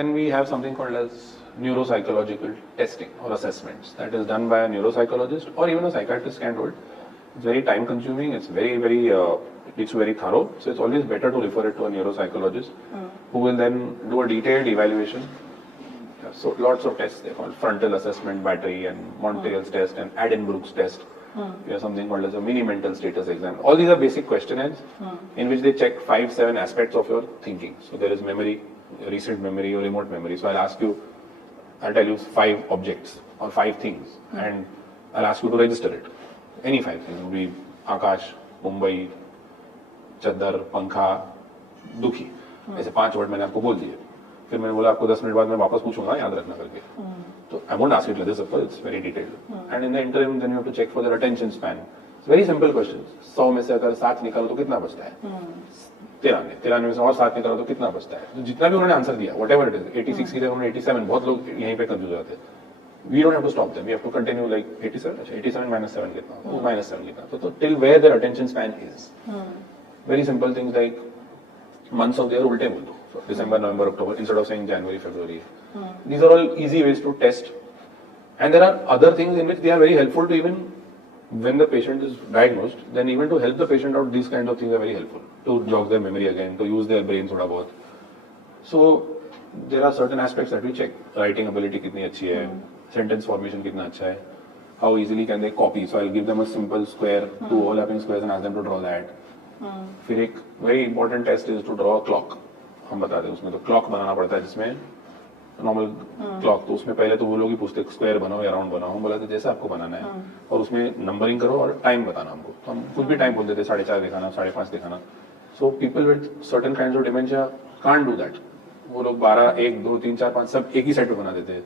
Then we have something called as neuropsychological testing or assessments that is done by a neuropsychologist or even a psychiatrist can do it. It's very time consuming, it's very thorough, so it's always better to refer it to a neuropsychologist who will then do a detailed evaluation. So lots of tests, they call frontal assessment battery and Montel's test and Addenbrook's test. We have something called as a mini mental status exam. All these are basic questionnaires in which they check 5-7 aspects of your thinking. So there is memory, recent memory or remote memory. So I'll tell you 5 objects or 5 things and I'll ask you to register it. Any 5 things would be Akash, Mumbai, Chaddar, Pankha, Dukhi. ऐसे 5 word मैंने आपको बोल दिए. फिर मैंने बोला आपको 10 minute बाद मैं वापस पूछूंगा याद रखना करके. So I won't ask it like this, of course, it's very detailed. And in the interim, then you have to check for their attention span. It's very simple questions. 100 में से अगर 7 निकालो तो कितना बचता है? 93 में से और 7 निकालो तो कितना बचता है? तो जितना भी उन्होंने आंसर दिया, whatever it is, 86 की जगह उन्होंने 87, बहुत लोग यहीं पे कंफ्यूज होते हैं. We don't have to stop them. We have to continue like 87. 87 minus 7 कितना? वो minus 7 कितना? तो till where their attention span is. Very simple things like months of their उल्टे बोल दो. So December, November, October instead of saying January, February. These are all easy ways to test. And there are other things in which they are very helpful to even when the patient is diagnosed, then even to help the patient out, these kinds of things are very helpful. To jog their memory again, to use their brain thoda bahut. So there are certain aspects that we check. Writing ability kitni achhi hai, sentence formation kitna acha hai, how easily can they copy. So I'll give them a simple square, 2 overlapping squares and ask them to draw that. फिर एक very important test is to draw a clock. हम बताते हैं उसमें तो clock बनाना पड़ता है जिसमें नॉर्मल क्लॉक तो उसमें पहले तो वो लोग ही पूछते स्क्वायर बनाओ या राउंड बनाओ. हम बोला था जैसा आपको बनाना है और उसमें नंबरिंग करो और टाइम बताना हमको. तो हम कुछ भी टाइम बोल देते 4:30 दिखाना 5:30 दिखाना. So people with certain kinds of dementia can't do that. वो लोग 12, 1, 2, 3, 4, 5 सब एक ही साइड पे बना देते हैं.